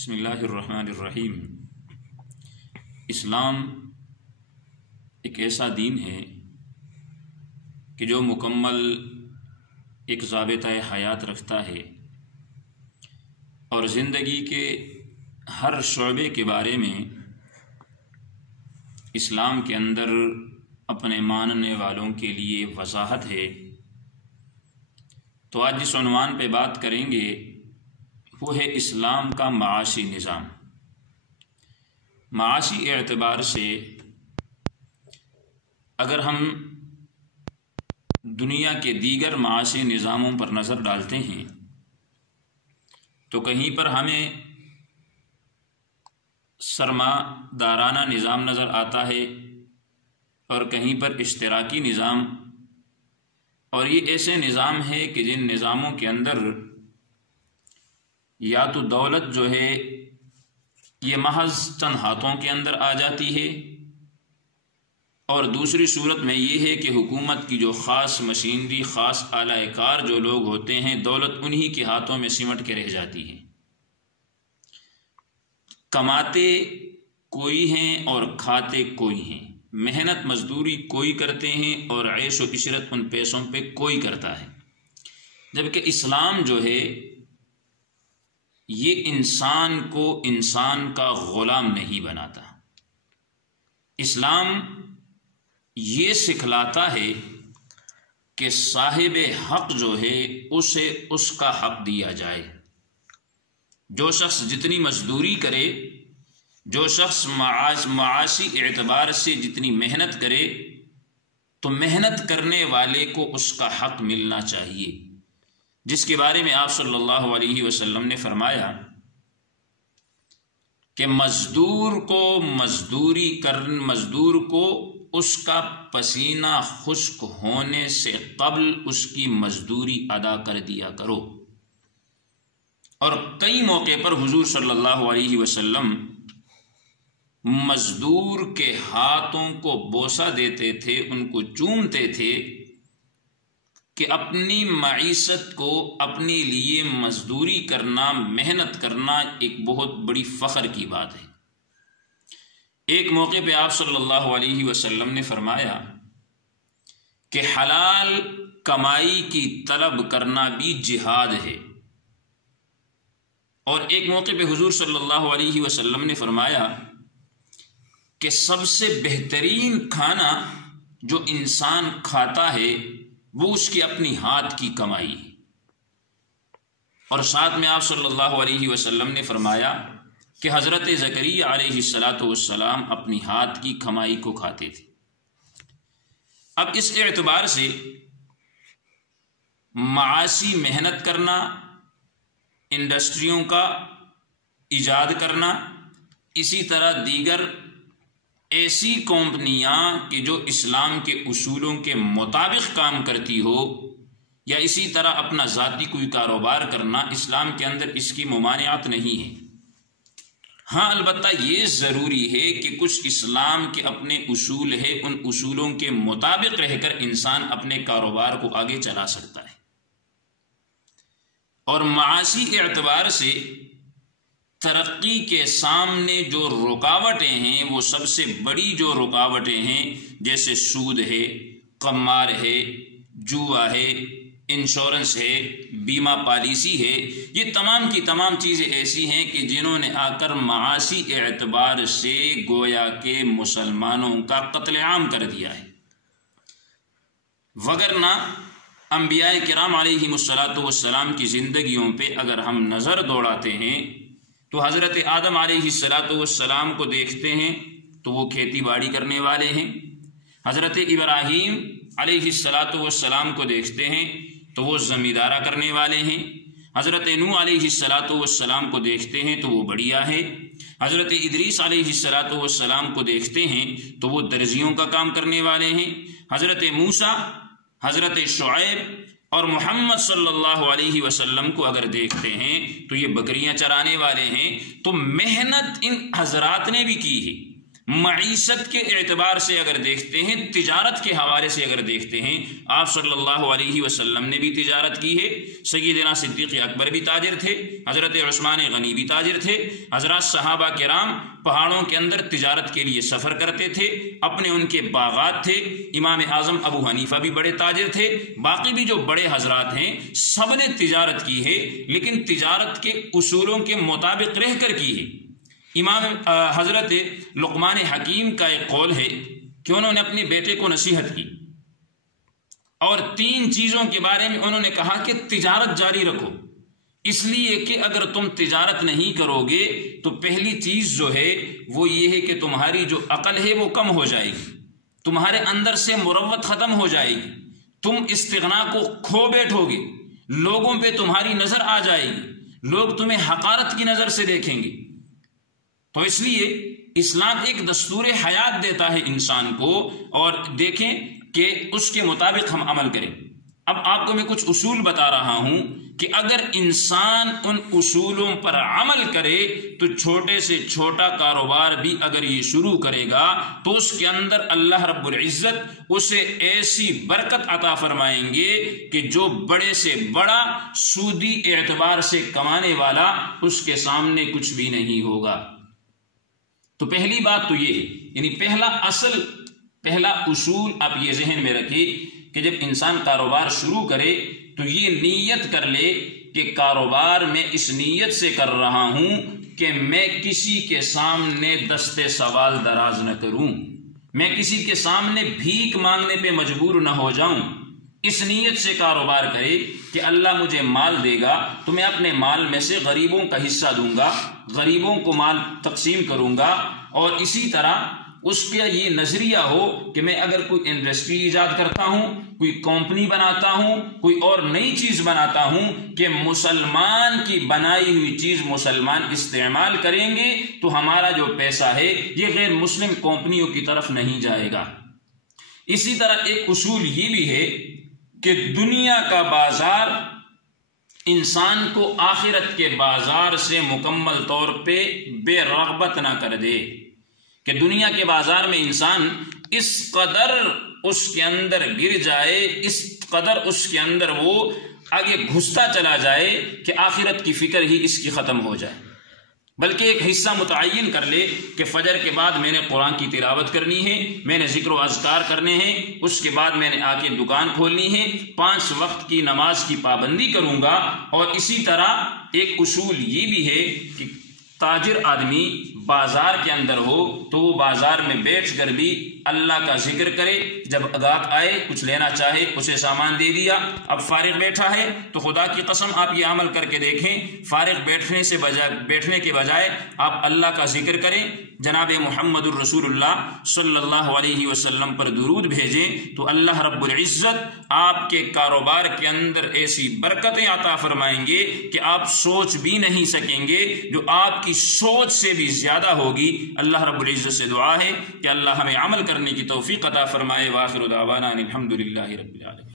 بسم اللہ الرحمن الرحیم۔ اسلام ایک ایسا دین ہے کہ جو مکمل ایک ضابطۂ حیات رکھتا ہے اور زندگی کے ہر شعبے کے بارے میں اسلام کے اندر اپنے ماننے والوں کے لیے وضاحت ہے۔ تو آج جس عنوان پہ بات کریں گے وہ ہے اسلام کا معاشی نظام۔ معاشی اعتبار سے اگر ہم دنیا کے دیگر معاشی نظاموں پر نظر ڈالتے ہیں تو کہیں پر ہمیں سرمایہ دارانہ نظام نظر آتا ہے اور کہیں پر اشتراکی نظام، اور یہ ایسے نظام ہے کہ جن نظاموں کے اندر یا تو دولت جو ہے یہ محض چند ہاتھوں کے اندر آ جاتی ہے، اور دوسری صورت میں یہ ہے کہ حکومت کی جو خاص مشینری، خاص اعلی کار جو لوگ ہوتے ہیں، دولت انہی کے ہاتھوں میں سمٹ کے رہ جاتی ہے۔ کماتے کوئی ہیں اور کھاتے کوئی ہیں، محنت مزدوری کوئی کرتے ہیں اور عیش و عشرت ان پیسوں پہ کوئی کرتا ہے۔ جبکہ اسلام جو ہے یہ انسان کو انسان کا غلام نہیں بناتا۔ اسلام یہ سکھلاتا ہے کہ صاحب حق جو ہے اسے اس کا حق دیا جائے۔ جو شخص جتنی مزدوری کرے، جو شخص معاشی اعتبار سے جتنی محنت کرے، تو محنت کرنے والے کو اس کا حق ملنا چاہیے، جس کے بارے میں آپ صلی اللہ علیہ وسلم نے فرمایا کہ مزدور کو اس کا پسینہ خشک ہونے سے قبل اس کی مزدوری ادا کر دیا کرو۔ اور کئی موقع پر حضور صلی اللہ علیہ وسلم مزدور کے ہاتھوں کو بوسہ دیتے تھے، ان کو چومتے تھے کہ اپنی معیشت کو اپنے لیے مزدوری کرنا، محنت کرنا ایک بہت بڑی فخر کی بات ہے۔ ایک موقع پہ آپ صلی اللہ علیہ وسلم نے فرمایا کہ حلال کمائی کی طلب کرنا بھی جہاد ہے، اور ایک موقع پہ حضور صلی اللہ علیہ وسلم نے فرمایا کہ سب سے بہترین کھانا جو انسان کھاتا ہے وہ اس کی اپنی ہاتھ کی کمائی ہے۔ اور ساتھ میں آپ صلی اللہ علیہ وسلم نے فرمایا کہ حضرت زکریا علیہ السلام اپنی ہاتھ کی کمائی کو کھاتے تھے۔ اب اس اعتبار سے معاشی محنت کرنا، انڈسٹریوں کا ایجاد کرنا، اسی طرح دیگر ایسی کمپنیاں کہ جو اسلام کے اصولوں کے مطابق کام کرتی ہو، یا اسی طرح اپنا ذاتی کوئی کاروبار کرنا، اسلام کے اندر اس کی ممانعت نہیں ہے۔ ہاں البتہ یہ ضروری ہے کہ کچھ اسلام کے اپنے اصول ہے، ان اصولوں کے مطابق رہ کر انسان اپنے کاروبار کو آگے چلا سکتا ہے۔ اور معاشی اعتبار سے ترقی کے سامنے جو رکاوٹیں ہیں، وہ سب سے بڑی جو رکاوٹیں ہیں، جیسے سود ہے، قمار ہے، جوا ہے، انشورنس ہے، بیمہ پالیسی ہے، یہ تمام کی تمام چیزیں ایسی ہیں کہ جنہوں نے آ کر معاشی اعتبار سے گویا کہ مسلمانوں کا قتل عام کر دیا ہے۔ وگرنہ انبیاء کرام علیہم السلام کی زندگیوں پہ اگر ہم نظر دوڑاتے ہیں تو حضرت آدم علیہ السلام کو دیکھتے ہیں تو وہ کھیتی باڑی کرنے والے ہیں، حضرت ابراہیم علیہ السلام کو دیکھتے ہیں تو وہ زمیندارہ کرنے والے ہیں، حضرت نوح علیہ السلام کو دیکھتے ہیں تو وہ بڑھیا ہے، حضرت ادریس علیہ السلام کو دیکھتے ہیں تو وہ درزیوں کا کام کرنے والے ہیں، حضرت موسیٰ، حضرت شعیب اور محمد صلی اللہ علیہ وسلم کو اگر دیکھتے ہیں تو یہ بکریاں چرانے والے ہیں۔ تو محنت ان حضرات نے بھی کی ہے، معیشت کے اعتبار سے اگر دیکھتے ہیں، تجارت کے حوالے سے اگر دیکھتے ہیں، آپ صلی اللہ علیہ وسلم نے بھی تجارت کی ہے، سیدنا صدیق اکبر بھی تاجر تھے، حضرت عثمان غنی بھی تاجر تھے، حضرات صحابہ کرام پہاڑوں کے اندر تجارت کے لیے سفر کرتے تھے، اپنے ان کے باغات تھے، امام اعظم ابو حنیفہ بھی بڑے تاجر تھے، باقی بھی جو بڑے حضرات ہیں سب نے تجارت کی ہے، لیکن تجارت کے اصولوں کے مطابق رہ کر کی ہے۔ امام حضرت لقمان حکیم کا ایک قول ہے کہ انہوں نے اپنے بیٹے کو نصیحت کی اور 3 چیزوں کے بارے میں انہوں نے کہا کہ تجارت جاری رکھو، اس لیے کہ اگر تم تجارت نہیں کرو گے تو پہلی چیز جو ہے وہ یہ ہے کہ تمہاری جو عقل ہے وہ کم ہو جائے گی، تمہارے اندر سے مروت ختم ہو جائے گی، تم استغنا کو کھو بیٹھو گے، لوگوں پہ تمہاری نظر آ جائے گی، لوگ تمہیں حقارت کی نظر سے دیکھیں گے۔ تو اس لیے اسلام ایک دستور حیات دیتا ہے انسان کو، اور دیکھیں کہ اس کے مطابق ہم عمل کریں۔ اب آپ کو میں کچھ اصول بتا رہا ہوں کہ اگر انسان ان اصولوں پر عمل کرے تو چھوٹے سے چھوٹا کاروبار بھی اگر یہ شروع کرے گا تو اس کے اندر اللہ رب العزت اسے ایسی برکت عطا فرمائیں گے کہ جو بڑے سے بڑا سودی اعتبار سے کمانے والا اس کے سامنے کچھ بھی نہیں ہوگا۔ تو پہلی بات تو یہ ہے، یعنی پہلا اصول آپ یہ ذہن میں رکھیں کہ جب انسان کاروبار شروع کرے تو یہ نیت کر لے کہ کاروبار میں اس نیت سے کر رہا ہوں کہ میں کسی کے سامنے دستے سوال دراز نہ کروں، میں کسی کے سامنے بھیک مانگنے پہ مجبور نہ ہو جاؤں۔ اس نیت سے کاروبار کرے کہ اللہ مجھے مال دے گا تو میں اپنے مال میں سے غریبوں کا حصہ دوں گا، غریبوں کو مال تقسیم کروں گا، اور اسی طرح اس کا یہ نظریہ ہو کہ میں اگر کوئی انڈسٹری ایجاد کرتا ہوں، کوئی کمپنی بناتا ہوں، کوئی اور نئی چیز بناتا ہوں کہ مسلمان کی بنائی ہوئی چیز مسلمان استعمال کریں گے تو ہمارا جو پیسہ ہے یہ غیر مسلم کمپنیوں کی طرف نہیں جائے گا۔ اسی طرح ایک اصول یہ بھی ہے کہ دنیا کا بازار انسان کو آخرت کے بازار سے مکمل طور پہ بے رغبت نہ کر دے، کہ دنیا کے بازار میں انسان اس قدر اس کے اندر گر جائے، اس قدر اس کے اندر وہ آگے گھستا چلا جائے کہ آخرت کی فکر ہی اس کی ختم ہو جائے، بلکہ ایک حصہ متعین کر لے کہ فجر کے بعد میں نے قرآن کی تلاوت کرنی ہے، میں نے ذکر و اذکار کرنے ہیں، اس کے بعد میں نے آ کے دکان کھولنی ہے، 5 وقت کی نماز کی پابندی کروں گا۔ اور اسی طرح ایک اصول یہ بھی ہے کہ تاجر آدمی بازار کے اندر ہو تو وہ بازار میں بیٹھ کر بھی اللہ کا ذکر کرے، جب گاہک آئے کچھ لینا چاہے اسے سامان دے دیا، اب فارغ بیٹھا ہے تو خدا کی قسم آپ یہ عمل کر کے دیکھیں، فارغ بیٹھنے کے بجائے آپ اللہ کا ذکر کریں، جناب محمد الرسول اللہ صلی اللہ علیہ وسلم پر درود بھیجیں تو اللہ رب العزت آپ کے کاروبار کے اندر ایسی برکتیں عطا فرمائیں گے کہ آپ سوچ بھی نہیں سکیں گے، جو آپ کی سوچ سے بھی زیادہ ہوگی۔ اللہ رب العزت سے دعا ہے کہ اللہ ہمیں عمل کرنے کی توفیق عطا فرمائے۔ وآخر دعوانا الحمد للہ رب العالمین۔